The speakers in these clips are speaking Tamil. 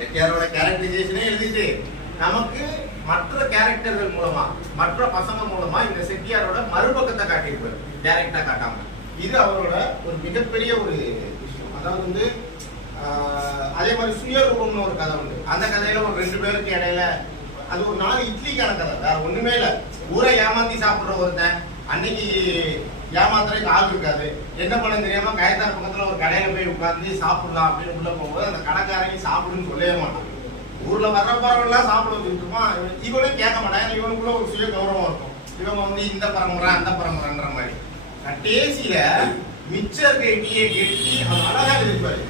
செட்டியாரோட கேரக்டரைசேஷனே எழுதிட்டு நமக்கு மற்ற கேரக்டர்கள் மூலமா மற்ற பசங்க மூலமா இந்த செட்டியாரோட மறுபக்கத்தை காட்டியிருப்பாரு டைரக்டா காட்டாம. இது அவரோட ஒரு மிகப்பெரிய ஒரு விஷயம். அதாவது வந்து அதே மாதிரி சுயரூபம்னு ஒரு கதை உண்டு. அந்த கதையில ஒரு ரெண்டு பேருக்கு இடையில அது ஒரு நாலு இட்லிக்கான கதை. வேற ஒண்ணுமே இல்லை. ஊரை ஏமாத்தி சாப்பிடுற ஒருத்தன் அன்னைக்கு ஏமாத்துறதுக்கு ஆள் இருக்காது. என்ன பண்ண தெரியாம கயத்தார் பக்கத்துல ஒரு கடையில போய் உட்காந்து சாப்பிடலாம் அப்படின்னு உள்ள போகும்போது அந்த கடைக்காரங்க சாப்பிடுன்னு சொல்லவே மாட்டான். ஊர்ல வர்ற பறவைலாம் சாப்பிட வந்துருப்பான் இவனும் கேட்க மாட்டான். இவனுக்குள்ள ஒரு சுய கௌரவம் இருக்கும். இவங்க வந்து இந்த பரம்பரை அந்த பரம்பரைன்ற மாதிரி. கடைசியில மிச்சர் இருக்க கெட்டி அது அழகா இருப்பாரு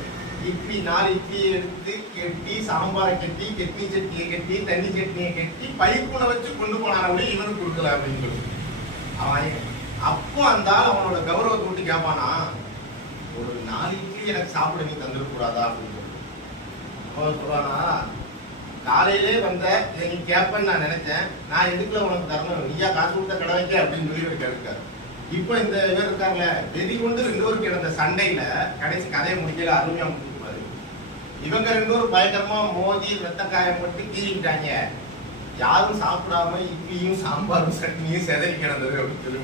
இட்லி நாலு இட்லியை எடுத்து கெட்டி சாம்பாரை கெட்டி கெட்னி சட்னியை கெட்டி தண்ணி சட்னியை கெட்டி பைப்புல வச்சு கொண்டு போனாலும் இவனுக்கு கொடுக்கல அப்படின்னு சொல்லி. அவன் அப்போ அந்த ஆள் அவனோட கௌரவத்தை விட்டு கேட்பானா ஒரு நாலு இட்லி எனக்கு சாப்பிட நீ தந்துடக்கூடாதா அப்படின்னு. அவன் சொல்றானா காலையிலே வந்த இதை நீ கேட்பேன்னு நான் நினைச்சேன். நான் எதுக்குல உனக்கு தரணும்? நீயா காசு கொடுத்த கடை வைக்க? அப்படின்னு சொல்லி ஒரு கேட்காரு இப்போ இந்த இவர் இருக்கார்ல வெறி கொண்டு ரெண்டு கிடந்த சண்டையில கடைசி கதையை முடிக்கல அருமையா முடிச்சிருப்பாரு. இவங்க ரெண்டு பேரும் பயங்கரமா மோதி ரத்த காயம் போட்டு கீறிட்டாங்க. யாரும் சாப்பிடாம இட்லியும் சாம்பாரும் சட்னியும் செதறி கிடந்தது அப்படின்னு சொல்லி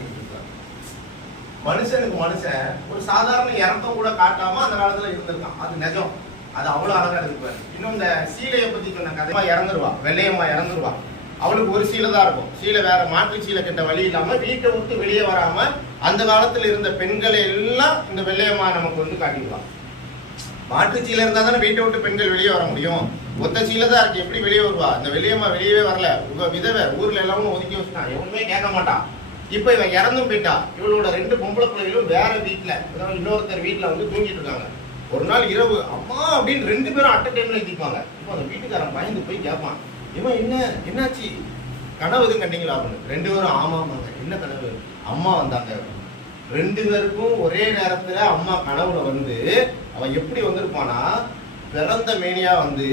மனுஷனுக்கு மனுஷன் ஒரு சாதாரண இறக்கம் கூட காட்டாம அந்த காலத்துல இருந்திருக்கான். அது நிஜம். அது அவ்வளவு அழகா இருப்பாரு இன்னும் இந்த சீலையை பத்தி சொன்ன கதைமா இறந்துருவா. வெள்ளையம்மா இறந்துருவா. அவளுக்கு ஒரு சீலை தான் இருக்கும். சீலை வேற மாற்று சீலை கிட்ட வழி இல்லாம வீட்டை விட்டு வெளியே வராம அந்த காலத்துல இருந்த பெண்களை எல்லாம் இந்த வெள்ளையம்மா நமக்கு வந்து காட்டிடுவா. மாட்டு சீலை இருந்தா தானே வீட்டை விட்டு பெண்கள் வெளியே வர முடியும். ஒத்த சீலை தான் இருக்கு. எப்படி வெளியே வருவா? இந்த வெளியம்மா வெளியவே வரல. உங்க விதவை ஊர்ல எல்லாமே ஒதுக்கி வச்சுட்டான் எவனுமே கேட்க மாட்டான். இப்போ இவன் இறந்தும் போயிட்டா இவளோட ரெண்டு பொம்பளை பிள்ளைகளும் வேற வீட்டில் இன்னொருத்தர் வீட்டில் வந்து தூங்கிட்டு இருக்காங்க. ஒரு நாள் இரவு அம்மா அப்படின்னு ரெண்டு பேரும் அட்ட டைம்ல எந்திப்பாங்க இப்போ அந்த வீட்டுக்காரன் பயந்து போய் கேட்பான் இவன் என்ன என்னாச்சு? கனவு எதுவும் கண்டிங்களா அப்படின்னு. ரெண்டு பேரும் ஆமாமாங்க என்ன கனவு? அம்மா வந்தாங்க. ரெண்டு பேருக்கும் ஒரே நேரத்துல அம்மா கனவுல வந்து அவன் எப்படி வந்திருப்பானா பிறந்த மேனியா வந்து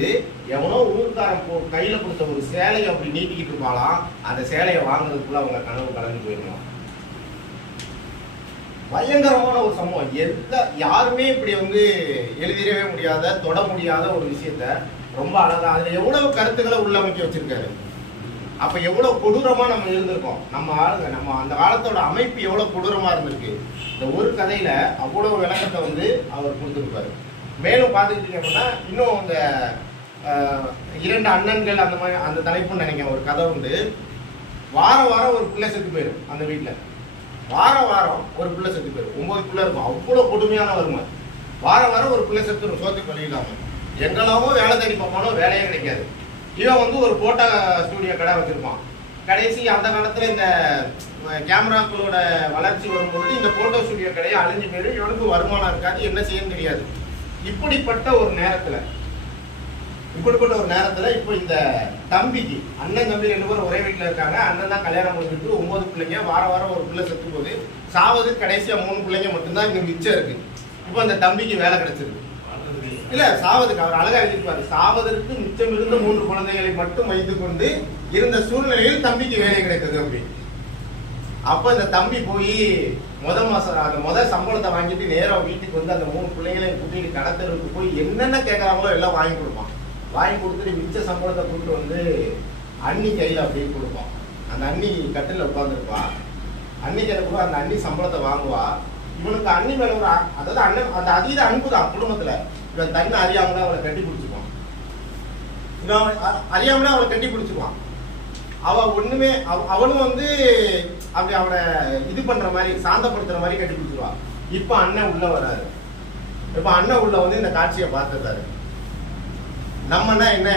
எவனோ ஊர்க்காரன் போ கையில கொடுத்த ஒரு சேலையை அப்படி நீட்டிக்கிட்டு இருப்பாளாம். அந்த சேலையை வாங்குறதுக்குள்ள அவங்க கனவு கலந்து போயிருவான் பயங்கரமான ஒரு சம்பவம். எந்த யாருமே இப்படி வந்து எழுதிடவே முடியாத தொட முடியாத ஒரு விஷயத்த ரொம்ப அழகா அதுல எவ்வளவு கருத்துக்களை உள்ளமைக்க வச்சிருக்காரு. அப்ப எவ்வளவு கொடூரமா நம்ம இருந்திருக்கோம். நம்ம ஆளுங்க நம்ம அந்த காலத்தோட அமைப்பு எவ்வளவு கொடூரமா இருந்திருக்கு. இந்த ஒரு கதையில அவ்வளவு விளக்கத்தை வந்து அவர் கொடுத்துருப்பாரு. மேலும் பார்த்துக்கிட்டீங்க அப்படின்னா இன்னும் இந்த இரண்டு அண்ணன்கள் அந்த மாதிரி அந்த தலைப்புன்னு நினைக்கிறேன் ஒரு கதை உண்டு. வாரம் வாரம் ஒரு பிள்ளை செத்து போயிடும் அந்த வீட்டில் வாரம் வாரம் ஒரு பிள்ளை செத்து போயிடும். ஒம்பது பிள்ளை இருக்கும். அவ்வளோ கொடுமையான வருமா வாரம் வாரம் ஒரு பிள்ளை செத்துரும் சோத்துக்கு வழி இல்லாமல் எங்கெல்லாமோ வேலை தேடி பார்ப்பானோ வேலையே கிடைக்காது. இவன் வந்து ஒரு போட்டோ ஸ்டூடியோ கடை வச்சிருப்பான். கடைசி அந்த காலத்தில் இந்த கேமராக்களோட வளர்ச்சி வரும்போது இந்த போட்டோ ஸ்டூடியோ கடையை அழிஞ்சு போயிடும். இவனுக்கு வருமானம் இருக்காது. என்ன செய்யன்னு தெரியாது. இப்படிப்பட்ட ஒரு நேரத்துல இப்படிப்பட்ட ஒரு நேரத்துல இப்போ இந்த தம்பிக்கு அண்ணன் தம்பி ரெண்டு பேரும் ஒரே வீட்டில் இருக்காங்க. அண்ணன் தான் கல்யாணம் முடிச்சுட்டு ஒன்பது பிள்ளைங்க. வார வாரம் ஒரு பிள்ளை செத்து போகுது. சாவது கடைசியா மூணு பிள்ளைங்க மட்டும்தான் இங்க மிச்சம் இருக்கு. இப்போ அந்த தம்பிக்கு வேலை கிடைச்சிருக்கு. இல்ல சாவதுக்கு அவர் அழகா எழுதிருப்பாரு சாவதற்கு மிச்சம் இருந்த மூன்று குழந்தைகளை மட்டும் வைத்துக் கொண்டு இருந்த சூழ்நிலையில் தம்பிக்கு வேலை கிடைத்தது அப்படி அப்போ இந்த தம்பி போய் முத மாசம் அந்த முத சம்பளத்தை வாங்கிட்டு நேராக வீட்டுக்கு வந்து அந்த மூணு பிள்ளைங்களையும் கூட்டிட்டு கடத்தருக்கு போய் என்னென்ன கேட்குறாங்களோ எல்லாம் வாங்கி கொடுப்பான். வாங்கி கொடுத்துட்டு மிச்ச சம்பளத்தை கூப்பிட்டு வந்து அண்ணி கையில் அப்படியே கொடுப்பான். அந்த அண்ணி கட்டில் உட்காந்துருப்பா அண்ணி கையில் கூட அந்த அண்ணி சம்பளத்தை வாங்குவா. இவனுக்கு அண்ணி மேல ஒரு அ- அதாவது அண்ணன் அந்த அதீத அன்பு தான் குடும்பத்துல. இவன் தன்னை அறியாமலே அவளை கட்டி பிடிச்சிக்குவான். இவன் அறியாமலே அவளை கட்டி பிடிச்சிக்குவான். அவ ஒண்ணுமே அவ- அவனும் வந்து அப்படி அவனை இது பண்ற மாதிரி சாந்தப்படுத்துற மாதிரி கட்டி கொடுத்துருவான் இப்ப அண்ணன் உள்ள வராரு. இப்ப அண்ணன் உள்ள வந்து இந்த காட்சியை பார்த்துருந்தாரு நம்மனா என்ன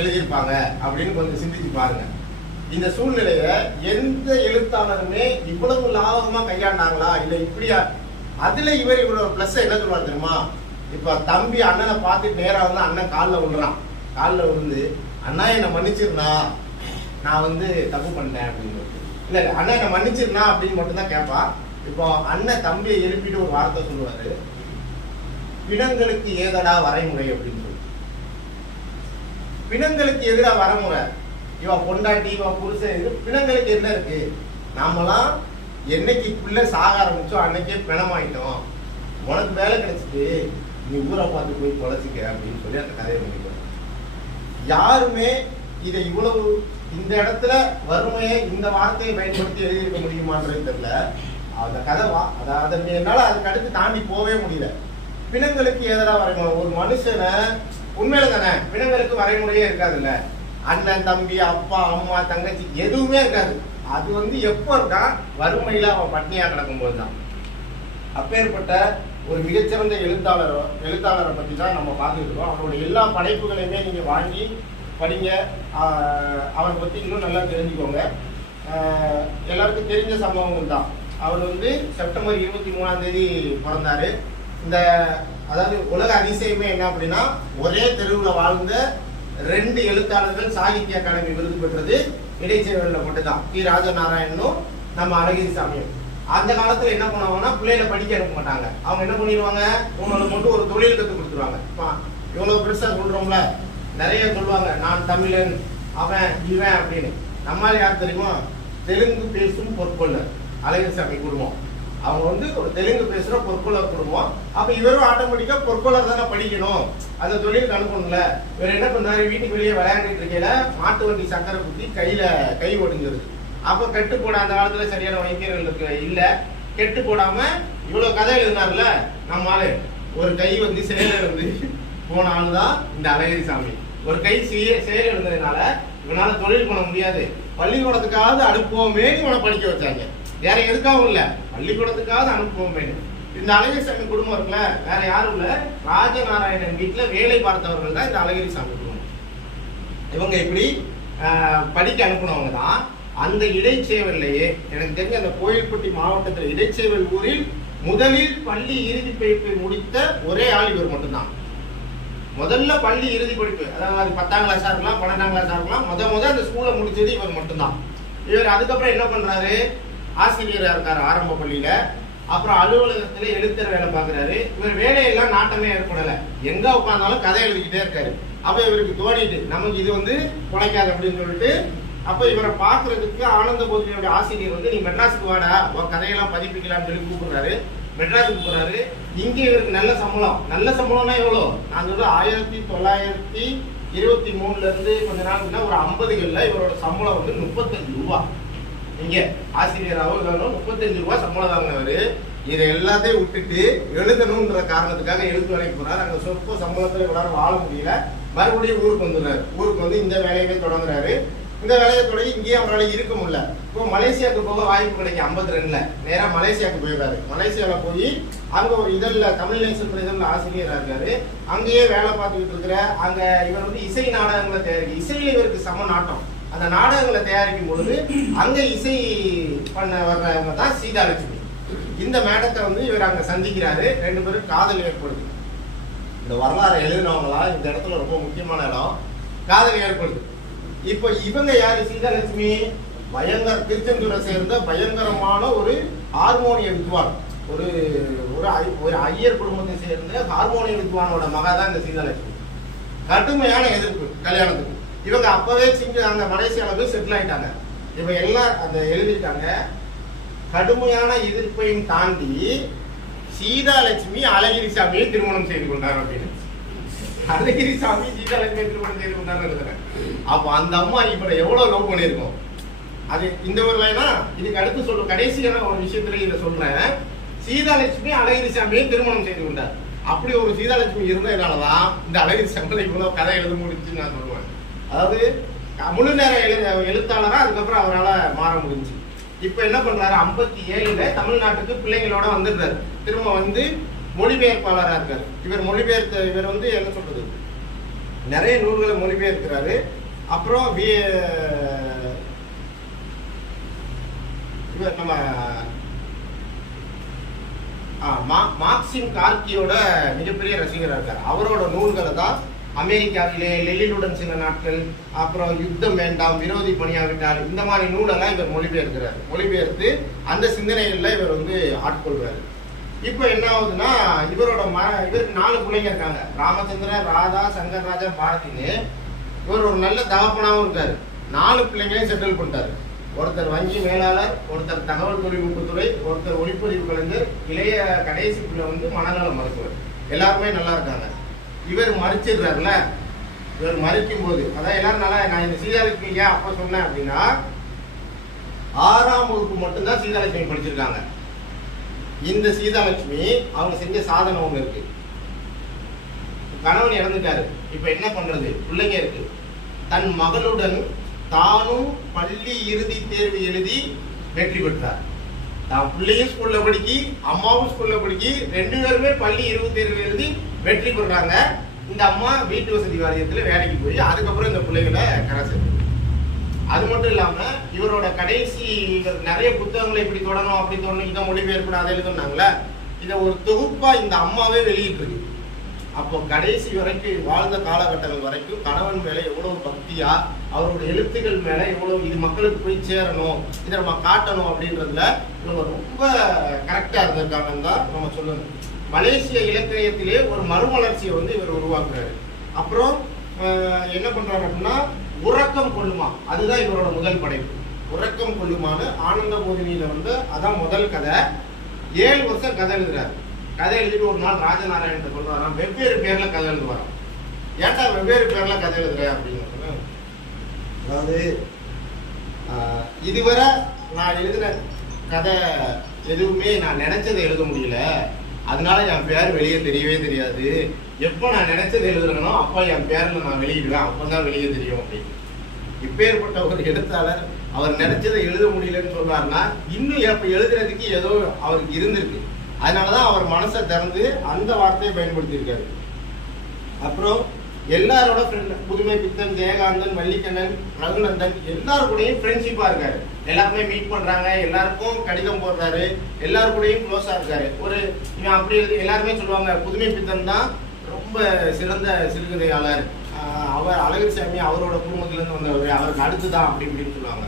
எழுதியிருப்பாங்க அப்படின்னு கொஞ்சம் சிந்திச்சு பாருங்க. இந்த சூழ்நிலைய எந்த எழுத்தாளருமே இவ்வளவு லாபகமா கையாண்டாங்களா? இல்ல இப்படியா? அதுல இவர் இவரோட பிளஸ் என்ன சொல்லுவார் தெரியுமா? இப்ப தம்பி அண்ணனை பார்த்துட்டு நேரா வந்து அண்ணன் காலில் விழுறான். காலில் விழுந்து அண்ணா என்னை மன்னிச்சிருந்தா நான் வந்து தப்பு பண்ணேன் அப்படின்னு. இல்ல இல்ல அண்ணா என்ன மன்னிச்சிருந்தா அப்படின்னு மட்டும் தான் கேட்பா. இப்போ அண்ணன் தம்பியை எழுப்பிட்டு ஒரு வார்த்தை சொல்லுவாரு. பிணங்களுக்கு ஏதடா வரைமுறை? அப்படின்னு சொல்லி. பிணங்களுக்கு எதிரா வரமுறை? இவ பொண்டாட்டி இவ புருஷன் இது பிணங்களுக்கு என்ன இருக்கு? நாமெல்லாம் என்னைக்கு புள்ள சாக ஆரம்பிச்சோம் அன்னைக்கே பிணமாயிட்டோம். உனக்கு வேலை கிடைச்சிட்டு நீ ஊரை பார்த்து போய் பொழைச்சிக்க அப்படின்னு சொல்லி அந்த கதையை முடிக்கும் யாருமே இதை இவ்வளவு இந்த இடத்துல வறுமையை இந்த வார்த்தையை பயன்படுத்தி எழுதியிருக்க முடியுமான்றது தெரியல. அந்த கதை வா அதாவது என்னால அதுக்கு அடுத்து தாண்டி போகவே முடியல. பிணங்களுக்கு எதிராக வரைமுறை ஒரு மனுஷனை உண்மையில தானே பிணங்களுக்கு வரைமுறையே இருக்காதுல்ல. அண்ணன் தம்பி அப்பா அம்மா தங்கச்சி எதுவுமே இருக்காது. அது வந்து எப்போ இருக்கா? வறுமையில அவன் பட்னியா கிடக்கும்போது தான் அப்பேற்பட்ட ஒரு மிகச்சிறந்த எழுத்தாளரோ எழுத்தாளரை பற்றி தான் நம்ம பார்த்துட்டு இருக்கோம். எல்லா படைப்புகளையுமே நீங்கள் வாங்கி படிங்க. அவரை பற்றி இன்னும் நல்லா தெரிஞ்சுக்கோங்க. எல்லாருக்கும் தெரிஞ்ச சம்பவங்கள் தான். அவர் வந்து செப்டம்பர் இருபத்தி மூணாம் தேதி பிறந்தாரு. இந்த அதாவது உலக அதிசயமே என்ன அப்படின்னா ஒரே தெருவில் வாழ்ந்த ரெண்டு எழுத்தாளர்கள் சாகித்ய அகாடமி விருது பெற்றது இடைச்சேவலில் மட்டும்தான். டி ராஜநாராயணனும் நம்ம அழகிரி சாமியும். அந்த காலத்தில் என்ன பண்ணுவாங்கன்னா பிள்ளைகளை படிக்க அனுப்ப மாட்டாங்க. அவங்க என்ன பண்ணிடுவாங்க? இவங்களுக்கு மட்டும் ஒரு தொழில் கற்றுக் கொடுத்துருவாங்க. இவ்வளோ பெருசாக சொல்கிறோம்ல நிறைய சொல்லுவாங்க நான் தமிழன் அவன் இவன் அப்படின்னு. நம்மால் யார் தெரியுமா? தெலுங்கு பேசும் பொற்கொள்ளர் சாமி குடும்பம் அவங்க வந்து ஒரு தெலுங்கு பேசுகிற பொற்கொள்ளர் குடும்பம் அப்போ இவரும் ஆட்டோமேட்டிக்காக பொற்கொள்ளர் தானே படிக்கணும். அந்த தொழில் அனுப்பணும்ல. இவர் என்ன பண்ணாரு? வீட்டுக்கு வெளியே விளையாண்டுட்டு இருக்கையில மாட்டு வண்டி சக்கரை குத்தி கையில் கை ஒடிஞ்சிருது அப்போ கெட்டு போட அந்த காலத்தில் சரியான வைத்தியர்களுக்கு இல்லை. கெட்டு போடாமல் இவ்வளோ கதை எழுதினார்ல நம்மளால ஒரு கை வந்து செயல் இருந்து போன ஆளு தான் இந்த அழகிரி சாமி ஒரு கை செய்ய செயல் இருந்ததுனால இவனால தொழில் பண்ண முடியாது. பள்ளிக்கூடத்துக்காவது அனுப்புவோமே இவனை படிக்க வச்சாங்க. வேற எதுக்காகவும் இல்ல. பள்ளிக்கூடத்துக்காவது அனுப்புவோமே இந்த அழகிரி சாமி குடும்பம் இருக்குல்ல வேற யாரும் இல்ல. ராஜநாராயணன் வீட்டுல வேலை பார்த்தவர்கள் தான் இந்த அழகிரி சாமி குடும்பம். இவங்க இப்படி படிக்க அனுப்புனவங்க தான் அந்த இடைச்சேவல்லையே எனக்கு தெரிஞ்ச அந்த கோயில்பட்டி மாவட்டத்தில் இடைச்சேவல் ஊரில் முதலில் பள்ளி இறுதி படிப்பை முடித்த ஒரே ஆள் இவர் மட்டும்தான். முதல்ல பள்ளி இறுதி படிப்பு அதாவது அது பத்தாம் கிளாஸாக இருக்கலாம் பன்னெண்டாம் கிளாஸாக இருக்கலாம் முத முத அந்த ஸ்கூலை முடிச்சது இவர் மட்டும்தான். இவர் அதுக்கப்புறம் என்ன பண்ணுறாரு ஆசிரியராக இருக்கார் ஆரம்ப பள்ளியில். அப்புறம் அலுவலகத்தில் எழுத்தர் வேலை பார்க்குறாரு. இவர் வேலையெல்லாம் நாட்டமே ஏற்படலை. எங்கே உட்காந்தாலும் கதை எழுதிக்கிட்டே இருக்காரு. அப்போ இவருக்கு தோணிட்டு நமக்கு இது வந்து குலைக்காது அப்படின்னு சொல்லிட்டு அப்போ இவரை பார்க்குறதுக்கு ஆனந்த போதினுடைய ஆசிரியர் வந்து நீ மெட்ராஸுக்கு வாடா உன் கதையெல்லாம் பதிப்பிக்கலாம்னு சொல்லி கூப்பிடுறாரு. மெட்ராஸுக்கு போகிறாரு இங்கே இவருக்கு நல்ல சம்பளம். நல்ல சம்பளம்னா எவ்வளோ நான் சொல்றேன் ஆயிரத்தி தொள்ளாயிரத்தி இருபத்தி மூணுல இருந்து கொஞ்ச நாள் முன்ன ஒரு ஐம்பதுகள்ல இவரோட சம்பளம் வந்து முப்பத்தஞ்சு ரூபா. இங்க ஆசிரியராகவும் இல்லாமல் முப்பத்தஞ்சு ரூபா சம்பளம் தாங்கினவர் இதை எல்லாத்தையும் விட்டுட்டு எழுதணுன்ற காரணத்துக்காக எழுத்து வேலைக்கு போனார். அங்கே சொற்ப சம்பளத்தில் இவரால் வாழ முடியல. மறுபடியும் ஊருக்கு வந்துடுறாரு. ஊருக்கு வந்து இந்த வேலையவே தொடங்குறாரு. இந்த வேலையை தொடங்கி இங்கேயே அவரால் இருக்க முடியல. இப்போ மலேசியாவுக்கு போக வாய்ப்பு கிடைக்கும் ஐம்பத்தி ரெண்டுல. நேரா மலேசியாவுக்கு போயிடுறாரு. மலேசியால போய் அங்க ஒரு இதழ்ல தமிழ் நேசன் இதழ்ல ஆசிரியரா இருக்காரு. அங்கேயே வேலை பார்த்துக்கிட்டு இருக்கிற அங்க இவர் வந்து இசை நாடகங்களை தயாரிக்க இசையில இவருக்கு சம நாட்டம். அந்த நாடகங்களை தயாரிக்கும் பொழுது அங்க இசை பண்ண வர்றவங்க தான் சீதாலட்சுமி இந்த மேடத்தை வந்து இவர் அங்க சந்திக்கிறாரு. ரெண்டு பேரும் காதல் ஏற்படுது. இந்த வரலாறு எழுதினவங்களா? இந்த இடத்துல ரொம்ப முக்கியமான இடம். காதல் ஏற்படுது. இப்போ இவங்க யாரு? சீதாலட்சுமி பயங்கர திருச்செந்தூரை சேர்ந்த பயங்கரமான ஒரு ஹார்மோனிய வித்வான் ஒரு ஒரு ஐ- ஒரு ஐயர் குடும்பத்தை சேர்ந்த ஹார்மோனிய வித்வானோட மகா தான் இந்த சீதாலட்சுமி கடுமையான எதிர்ப்பு கல்யாணத்துக்கு. இவங்க அப்பவே சிங்க அந்த மலேசியாவில் போய் செட்டில் ஆயிட்டாங்க. இவங்க எல்லாம் அந்த எழுதிட்டாங்க. கடுமையான எதிர்ப்பையும் தாண்டி சீதாலட்சுமி அழகிரி சாமியை திருமணம் செய்து கொண்டார் அப்படின்னு. அழகிரி சாமி சீதாலட்சுமி திருமணம் செய்து கொண்டார் எழுதுறேன் அப்ப அந்த அம்மா இவரை எவ்வளவு லவ் பண்ணியிருக்கோம்? அது இந்த ஒரு லைனா இதுக்கு அடுத்து சொல்ற கடைசியான ஒரு விஷயத்துல இதை சொல்றேன். சீதாலட்சுமி அழகிரி சாமியை திருமணம் செய்து கொண்டார். அப்படி ஒரு சீதாலட்சுமி இருந்ததுனாலதான் இந்த அழகிரி சாமியில இவ்வளவு கதை எழுத முடிஞ்சுன்னு நான் சொல்லுவேன். அதாவது முழு நேர எழு எழுத்தாளராக அதுக்கப்புறம் அவரால் மாற முடிஞ்சு. இப்போ என்ன பண்றாரு? ஐம்பத்தி ஏழுல தமிழ்நாட்டுக்கு பிள்ளைங்களோட வந்துடுறாரு. திரும்ப வந்து மொழிபெயர்ப்பாளராக இருக்கார் இவர் மொழிபெயர்த்த இவர் வந்து என்ன சொல்றது? நிறைய நூல்களை மொழிபெயர்க்கிறாரு. அப்புறம் வி இவர் நம்ம ஆ, மா- மார்க்சிம் கார்கியோட மிகப்பெரிய ரசிகராக இருக்கார். அவரோட நூல்களை தான் அமெரிக்காவிலே லெல்லிலுடன் சில நாட்கள் அப்புறம் யுத்தம் வேண்டாம் விரோதி பணியாவிட்டால் இந்த மாதிரி நூலெல்லாம் இவர் மொழிபெயர்க்கிறார். மொழிபெயர்த்து அந்த சிந்தனைகளில் இவர் வந்து ஆட்கொள்வார். இப்போ என்ன ஆகுதுன்னா இவரோட ம இவருக்கு நாலு பிள்ளைங்க இருக்காங்க. ராமச்சந்திரன் ராதா சங்கர் ராஜா பாரதின்னு இவர் ஒரு நல்ல தகப்பனாகவும் இருக்காரு. நாலு பிள்ளைங்களையும் செட்டில் பண்ணிட்டாரு. ஒருத்தர் வங்கி மேலாளர் ஒருத்தர் தகவல் தொழில்நுட்பத்துறை ஒருத்தர் ஒளிப்பதிவு கலைஞர் இளைய கடைசி பிள்ளை வந்து மனநல மருத்துவர். எல்லாருமே நல்லா இருக்காங்க. இவர் மறிச்சிடுறாருல இவர் மறிக்கும் போது அதான் எல்லாரும் நல்லா நான் இந்த சீதாலட்சுமி ஏன் அப்ப சொன்னேன் அப்படின்னா ஆறாம் வகுப்பு மட்டும்தான் சீதாலட்சுமி படிச்சிருக்காங்க. இந்த சீதாலட்சுமி அவங்க செஞ்ச சாதனை ஒன்று இருக்கு. கணவன் இறந்துட்டாரு. இப்ப என்ன பண்றது? பிள்ளைங்க இருக்கு. தன் மகளுடன் தானும் பள்ளி இறுதி தேர்வு எழுதி வெற்றி பெற்றார். தான் பிள்ளையும் ஸ்கூல்ல படிக்கி அம்மாவும் ஸ்கூல்ல படிக்கி ரெண்டு பேருமே பள்ளி இறுதி தேர்வு எழுதி வெற்றி பெறாங்க. இந்த அம்மா வீட்டு வசதி வாரியத்துல வேலைக்கு போய் அதுக்கப்புறம் இந்த பிள்ளைகளை கரை சேர்த்து அது மட்டும் இல்லாம இவரோட கடைசி நிறைய புத்தகங்களை இப்படி தொடணும் அப்படி தொடணும் இதை மொழிபெயர்ப்பு அதை எழுதுனாங்களே இதை ஒரு தொகுப்பா இந்த அம்மாவே வெளியிட்டிருக்கு. அப்போ கடைசி வரைக்கும் வாழ்ந்த காலகட்டங்கள் வரைக்கும் கணவன் மேல எவ்வளவு பக்தியா அவரோட எழுத்துக்கள் மேல எவ்வளவு இது மக்களுக்கு போய் சேரணும் இதை நம்ம காட்டணும் அப்படின்றதுல இவங்க ரொம்ப கரெக்டா இருந்திருக்காங்கன்னு தான் நம்ம சொல்லணும். மலேசிய இலக்கியத்திலே ஒரு மறுமலர்ச்சியை வந்து இவர் உருவாக்குறாரு. அப்புறம் என்ன பண்றாரு அப்படின்னா உறக்கம் கொள்ளுமா? அதுதான் இவரோட முதல் படைப்பு. உறக்கம் கொள்ளுமான்னு ஆனந்த போதினியில வந்து அதான் முதல் கதை. ஏழு வருஷம் கதை எழுதுறாரு. கதை எழுதிட்டு ஒரு நாள் ராஜநாராயணன் சொல்றாராம் வெவ்வேறு பேர்ல கதை எழுதுவாராம். ஏன்டா வெவ்வேறு பேர்ல கதை எழுதுற அப்படின்னு அதாவது இதுவரை நான் எழுதின கதை எதுவுமே நான் நினைச்சதை எழுத முடியல. அதனால என் பேர் வெளியே தெரியவே தெரியாது. எப்போ நான் நினைச்சது எழுதுறேனோ அப்போ என் பேரில் நான் வெளியிடுவேன். அப்பதான் வெளியே தெரியும் அப்படின்னு இப்பேற்பட்ட ஒரு எழுத்தாளர் அவர் நினைச்சதை எழுத முடியலன்னு சொன்னார்னா இன்னும் எப்போ எழுதுறதுக்கு ஏதோ அவருக்கு இருந்திருக்கு. அதனால தான் அவர் மனசை திறந்து அந்த வார்த்தையை பயன்படுத்தியிருக்காரு. அப்புறம் எல்லாரோட ஃப்ரெண்ட் புதுமை பித்தன் ஜெயகாந்தன் மல்லிகண்ணன் ரகுநந்தன் எல்லாரு கூடயும் ஃப்ரெண்ட்ஷிப்பா இருக்காரு. எல்லாருமே மீட் பண்றாங்க எல்லாருக்கும் கடிதம் போடுறாரு எல்லாரு கூடயும் க்ளோஸா இருக்காரு. ஒரு இவன் அப்படி எல்லாருமே சொல்லுவாங்க புதுமை பித்தன் தான் ரொம்ப சிறந்த சிறுகதையாளர் ஆஹ் அவர் அழகிரிசாமி அவரோட குடும்பத்துல இருந்து வந்தவர் அவருக்கு அடுத்துதான் அப்படி இப்படின்னு சொல்லுவாங்க.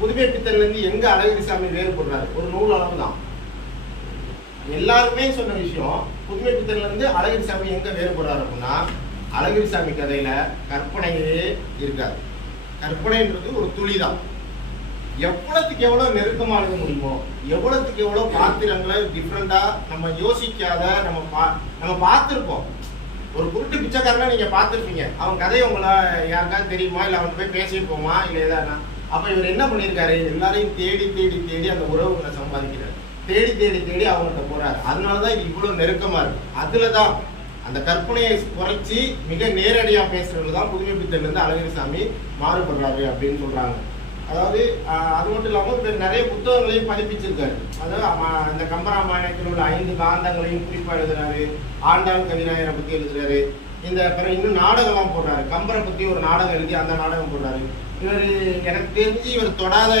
புதுமை பித்தன்லேருந்து எங்க அழகிரிசாமி வேறுபடுறாரு? ஒரு நூல் அளவு தான் எல்லாருமே சொன்ன விஷயம் புதுமை பித்தன்ல இருந்து அழகிரிசாமி எங்க வேறுபடுறாரு அப்படின்னா அழகிரிசாமி கதையில கற்பனையே இருக்காது. கற்பனைன்றது ஒரு துளிதான். எவ்வளவுக்கு எவ்வளவு நெருக்கமாக எழுத முடியுமோ எவ்வளவுக்கு எவ்வளவு பாத்திரங்களை டிஃப்ரெண்டா நம்ம யோசிக்காத நம்ம பா நம்ம பார்த்துருப்போம். ஒரு குருட்டு பிச்சைக்காரனை நீங்க பார்த்துருப்பீங்க. அவன் கதையை உங்களை யாருக்காவது தெரியுமா? இல்ல அவன் போய் பேசியிருப்போமா? இல்ல ஏதாவது அப்ப இவர் என்ன பண்ணியிருக்காரு? எல்லாரையும் தேடி தேடி தேடி அந்த உறவுகளை சம்பாதிக்கிறார். தேடி தேடி தேடி அவங்கள்ட்ட போறாரு. அதனாலதான் இது இவ்வளவு நெருக்கமா இருக்கு. அதுலதான் அந்த கற்பனையை குறைச்சி மிக நேரடியாக பேசுறது தான் புதுமை பித்தன்லேருந்து அழகிரிசாமி மாறுபடுறாரு அப்படின்னு சொல்றாங்க. அதாவது அது மட்டும் இல்லாமல் இப்போ நிறைய புத்தகங்களையும் பதிப்பிச்சிருக்காரு. அதாவது அந்த இந்த கம்பராமாயணத்தில் உள்ள ஐந்து காந்தங்களையும் குறிப்பா எழுதுறாரு. ஆண்டாள் கவிநாயகரை பத்தி எழுதுறாரு. இந்த பிறகு இன்னும் நாடகம்லாம் போடுறாரு. கம்பரை பத்தி ஒரு நாடகம் எழுதி அந்த நாடகம் போடுறாரு. இவர் எனக்கு தெரிஞ்சு இவர் தொடாத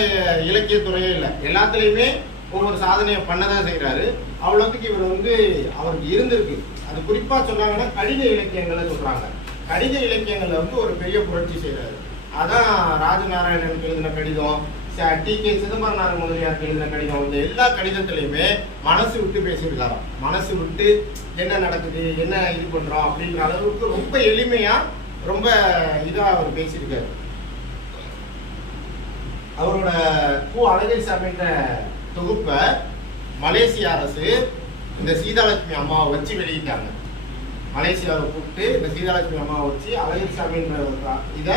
இலக்கியத்துறையே இல்லை. எல்லாத்துலேயுமே ஒவ்வொரு சாதனையை பண்ணதான் செய்கிறாரு அவ்வளோத்துக்கு இவர் வந்து அவருக்கு இருந்திருக்கு. அது குறிப்பாக சொன்னாங்கன்னா கடித இலக்கியங்களை சொல்றாங்க. கடித இலக்கியங்கள்ல வந்து ஒரு பெரிய புரட்சி செய்கிறாரு அதான் ராஜநாராயணனுக்கு எழுதின கடிதம் டி கே சிதம்பரநாதன் முதலியாருக்கு எழுதின கடிதம் இந்த எல்லா கடிதத்திலையுமே மனசு விட்டு பேசியிருக்காராம். மனசு விட்டு என்ன நடக்குது என்ன இது பண்றோம் அப்படிங்கிற அளவுக்கு ரொம்ப எளிமையா ரொம்ப இதாக அவர் பேசியிருக்காரு. அவரோட கு. அழகிரிசாமின்ற தொகுப்பை மலேசிய அரசு இந்த சீதாலட்சுமி அம்மாவை வச்சு வெளியிட்டாங்க. மலேசியாவை கூப்பிட்டு இந்த சீதாலட்சுமி அம்மாவை வச்சு அழகர் சாமின்ற இதை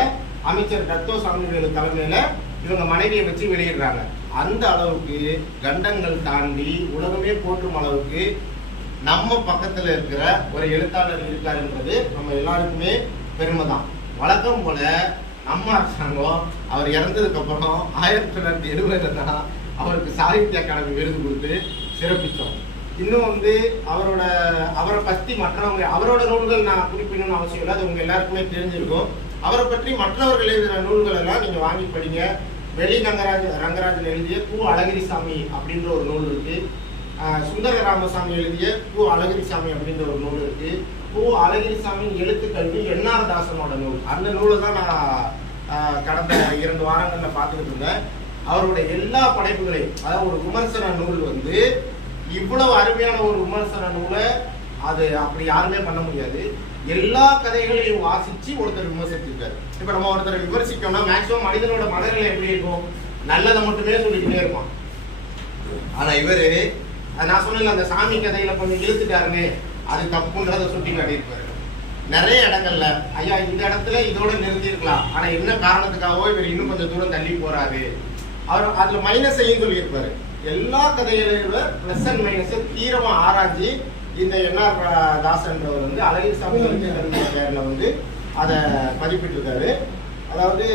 அமைச்சர் டத்தோ சாமிவேலு தலைமையில இவங்க மனைவியை வச்சு வெளியிடுறாங்க. அந்த அளவுக்கு கண்டங்கள் தாண்டி உலகமே போற்றும் அளவுக்கு நம்ம பக்கத்துல இருக்கிற ஒரு எழுத்தாளர் இருக்காருன்றது நம்ம எல்லாருக்குமே பெருமை தான் வழக்கம் போல நம்ம அரசாங்கம் அவர் இறந்ததுக்கு அப்புறம் ஆயிரத்தி தொள்ளாயிரத்தி எழுபதுல தான் அவருக்கு சாகித்ய அகாடமி விருது கொடுத்து சிறப்பித்தோம். இன்னும் வந்து அவரோட அவரை பற்றி மற்றவங்க அவரோட நூல்கள் நான் குறிப்பிடணும்னு அவசியம் இல்லை அது உங்கள் எல்லாருக்குமே தெரிஞ்சிருக்கும். அவரை பற்றி மற்றவர்கள் எழுதின நூல்கள் எல்லாம் நீங்கள் வாங்கி படிங்க. வெளி ரங்கராஜ் ரங்கராஜன் எழுதிய பூ அழகிரிசாமி அப்படின்ற ஒரு நூல் இருக்கு. சுந்தர ராமசாமி எழுதிய பூ அழகிரிசாமி அப்படின்ற ஒரு நூல் இருக்கு. பூ அழகிரிசாமி எழுத்துக்கல்வி என்ஆர் தாசனோட நூல். அந்த நூலை தான் நான் கடந்த இரண்டு வாரங்களில் பார்த்துக்கிட்டு இருந்தேன். அவருடைய எல்லா படைப்புகளையும் அதாவது ஒரு விமர்சன நூல் வந்து இவ்வளவு அருமையான ஒரு விமர்சன நூலை அது அப்படி யாருமே பண்ண முடியாது. எல்லா கதைகளையும் வாசிச்சு ஒருத்தர் விமர்சிச்சிருக்காரு. இப்ப நம்ம ஒருத்தரை விமர்சிக்கணும்னா மேக்சிமம் மனிதனோட மனநிலை எப்படி இருக்கும்? நல்லதை மட்டுமே சொல்லிக்கிட்டே இருப்பான். ஆனா இவரு நான் சொன்ன அந்த சாமி கதையில கொஞ்சம் இழுத்துட்டாருன்னு அது தப்புன்றத சுட்டி காட்டியிருப்பாரு. நிறைய இடங்கள்ல ஐயா இந்த இடத்துல இதோட நிறுத்திருக்கலாம் ஆனா என்ன காரணத்துக்காகவோ இவர் இன்னும் கொஞ்சம் தூரம் தள்ளி போறாரு. அவர் அதுல மைனஸையும் சொல்லியிருப்பாரு. எல்லா கதையிலும் பிளஸ் அண்ட் மைனஸ் தீரமா ஆராய்ச்சி இந்த என்ஆர் தாசன்றவர் வந்து அழகிசாமி பேர்ல வந்து அதை பதிப்பிட்டிருக்காரு. அதாவது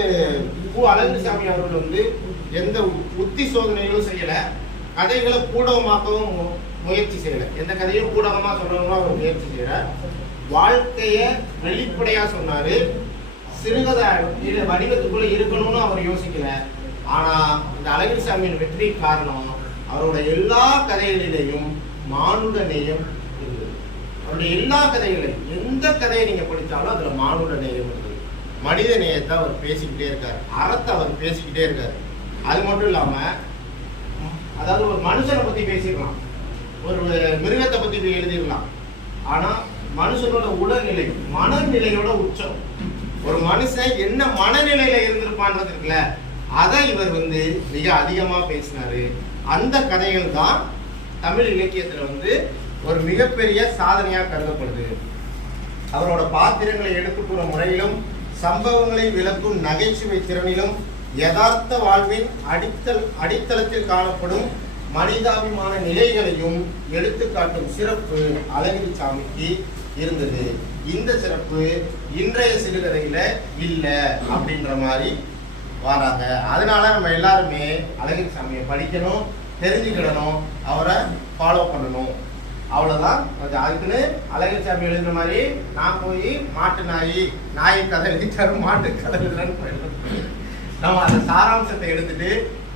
பூ அழகிசாமி அவர்கள் வந்து எந்த உத்தி சோதனைகளும் செய்யல. கதைகளை பூடகமாக்கவும் முயற்சி செய்யல. எந்த கதையும் பூடகமா சொல்லணும்னு அவர் முயற்சி செய்யல. வாழ்க்கைய வெளிப்படையா சொன்னாரு. சிறுகதை வடிவத்துக்குள்ள இருக்கணும்னு அவர் யோசிக்கல. ஆனா இந்த அழகிரிசாமியின் வெற்றி காரணம் அவரோட எல்லா கதைகளிலேயும் மானுட நேயம் இருந்தது அவருடைய எல்லா கதைகளையும் எந்த கதையை நீங்க படித்தாலும் அதுல மானுட நேயம் இருந்தது மனித நேயத்தை அவர் பேசிக்கிட்டே இருக்காரு. அறத்தை அவர் பேசிக்கிட்டே இருக்காரு. அது மட்டும் இல்லாமல் அதாவது ஒரு மனுஷனை பத்தி பேசிடலாம். ஒரு மிருகத்தை பத்தி எழுதிடலாம். ஆனா மனுஷனோட உடல்நிலை மனநிலையோட உச்சம். ஒரு மனுஷன் என்ன மனநிலையில இருந்திருப்பான்றது இருக்குல்ல அதை இவர் வந்து மிக அதிகமா பேசினாரு. அந்த கதைகள் தான் தமிழ் இலக்கியத்தில் வந்து ஒரு மிகப்பெரிய சாதனையாக கருதப்படுது. அவரோட பாத்திரங்களை எடுத்துக்கூற முறையிலும் சம்பவங்களை விளக்கும் நகைச்சுவை திறனிலும் யதார்த்த வாழ்வின் அடித்தல் அடித்தளத்தில் காணப்படும் மனிதாபிமான நிலைகளையும் எடுத்துக்காட்டும் சிறப்பு அழகிரி சாமிக்கு இருந்தது. இந்த சிறப்பு இன்றைய சிறுகதையில இல்லை அப்படின்ற மாதிரி வராங்க. அதனால நம்ம எல்லாருமே அழகிரி சாமியை படிக்கணும் தெரிஞ்சுக்கிடணும் அவரை ஃபாலோ பண்ணணும். அவ்வளோதான் கொஞ்சம் அதுக்குன்னு அழகிரி சாமி எழுதுற மாதிரி நான் போய் மாட்டு நாய் நாய் கதை எழுதிட்டாரு மாட்டு கதை எழுதுறேன்னு நம்ம அந்த சாராம்சத்தை எடுத்துட்டு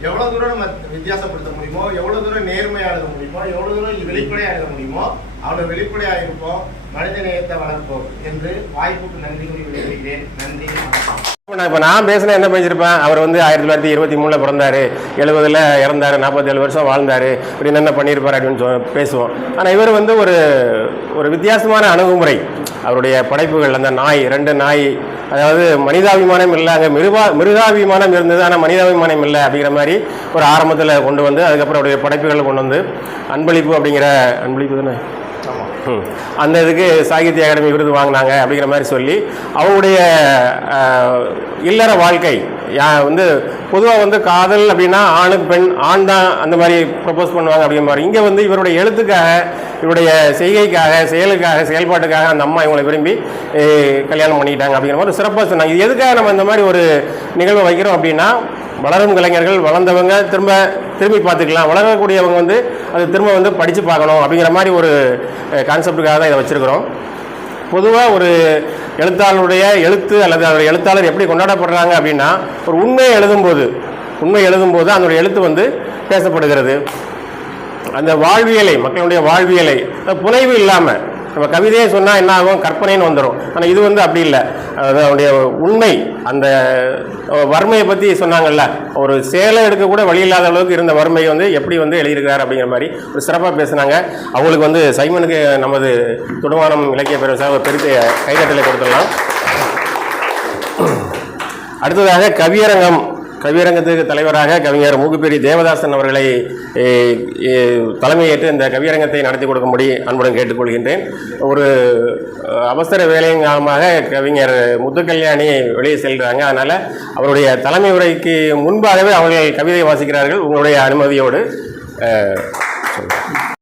எவ்வளோ தூரம் நம்ம வித்தியாசப்படுத்த முடியுமோ எவ்வளோ தூரம் நேர்மையாக எழுத முடியுமோ எவ்வளோ தூரம் வெளிப்படையாக எழுத முடியுமோ அவ்வளோ வெளிப்படையாக இருப்போம். மனித நேயத்தை வளர்ப்போம் என்று வாய்ப்புக்கு நன்றி கூறி விடைபெறுகிறேன். நன்றி வணக்கம். இப்போ நான் பேசினா என்ன பேசியிருப்பேன்? அவர் வந்து ஆயிரத்தி தொள்ளாயிரத்தி இருபத்தி மூணில் பிறந்தார். எழுபதில் இறந்தாரு நாற்பத்தேழு வருஷம் வாழ்ந்தார். இப்படி என்ன பண்ணியிருப்பார் அப்படின்னு சொ- பேசுவோம். ஆனால் இவர் வந்து ஒரு ஒரு வித்தியாசமான அணுகுமுறை. அவருடைய படைப்புகள் அந்த நாய் ரெண்டு நாய் அதாவது மனிதாபிமானம் இல்லை அங்கே மிருகா மிருகாபிமானம் இருந்தது ஆனால் மனிதாபிமானம் இல்லை அப்படிங்கிற மாதிரி ஒரு ஆரம்பத்தில் கொண்டு வந்து அதுக்கப்புறம் அவருடைய படைப்புகளை கொண்டு வந்து அன்பளிப்பு அப்படிங்கிற அன்பளிப்பு தானே? ஆமாம் அந்த இதுக்கு சாகித்ய அகாடமி விருது வாங்கினாங்க அப்படிங்கிற மாதிரி சொல்லி அவங்களுடைய இல்லற வாழ்க்கை யா வந்து பொதுவாக வந்து காதல் அப்படின்னா ஆணுக்கு பெண் ஆண் தான் அந்த மாதிரி ப்ரப்போஸ் பண்ணுவாங்க அப்படிங்கிற மாதிரி. இங்கே வந்து இவருடைய எழுத்துக்காக இவருடைய செய்கைக்காக செயலுக்காக செயல்பாட்டுக்காக அந்த அம்மா இவங்களை விரும்பி கல்யாணம் பண்ணிக்கிட்டாங்க அப்படிங்கிற மாதிரி சிறப்பாக சொன்னாங்க. இது எதுக்காக நம்ம இந்த மாதிரி ஒரு நிகழ்வை வைக்கிறோம் அப்படின்னா வளரும் கலைஞர்கள் வளர்ந்தவங்க திரும்ப திரும்பி பார்த்துக்கலாம். வளரக்கூடியவங்க வந்து அது திரும்ப வந்து படித்து பார்க்கணும் அப்படிங்கிற மாதிரி ஒரு கான்செப்டுக்காக தான் இதை வச்சுருக்கிறோம். பொதுவாக ஒரு எழுத்தாளருடைய எழுத்து அல்லது அவருடைய எழுத்தாளர் எப்படி கொண்டாடப்படுறாங்க அப்படின்னா ஒரு உண்மையை எழுதும்போது உண்மை எழுதும்போது அதனுடைய எழுத்து வந்து பேசப்படுகிறது. அந்த வாழ்வியலை மக்களுடைய வாழ்வியலை புனைவு இல்லாமல் நம்ம கவிதையை சொன்னால் என்ன ஆகும்? கற்பனைன்னு வந்துடும் ஆனால் இது வந்து அப்படி இல்லை. அதாவது அவருடைய உண்மை. அந்த வறுமையை பற்றி சொன்னாங்கல்ல. ஒரு சேலை எடுக்க கூட வழி இல்லாத அளவுக்கு இருந்த வறுமையை வந்து எப்படி வந்து எழுதியிருக்கிறார் அப்படிங்கிற மாதிரி ஒரு சிறப்பாக பேசுனாங்க. அவங்களுக்கு வந்து சைமனுக்கு நமது துடுமானம் இலக்கிய பேரவை ஒரு பெரிய கைதட்டலை கொடுத்துடலாம். அடுத்ததாக கவியரங்கம். கவியரங்கத்துக்கு தலைவராக கவிஞர் மூகுப்பேரி தேவதாசன் அவர்களை தலைமையேற்று இந்த கவியரங்கத்தை நடத்தி கொடுக்கும்படி அன்புடன் கேட்டுக்கொள்கின்றேன். ஒரு அவசர வேலையின் காரணமாக கவிஞர் முத்துக்கல்யாணி வெளியே செல்கிறாங்க அதனால் அவருடைய தலைமை உரைக்கு முன்பாகவே அவர்கள் கவிதை வாசிக்கிறார்கள். உங்களுடைய அனுமதியோடு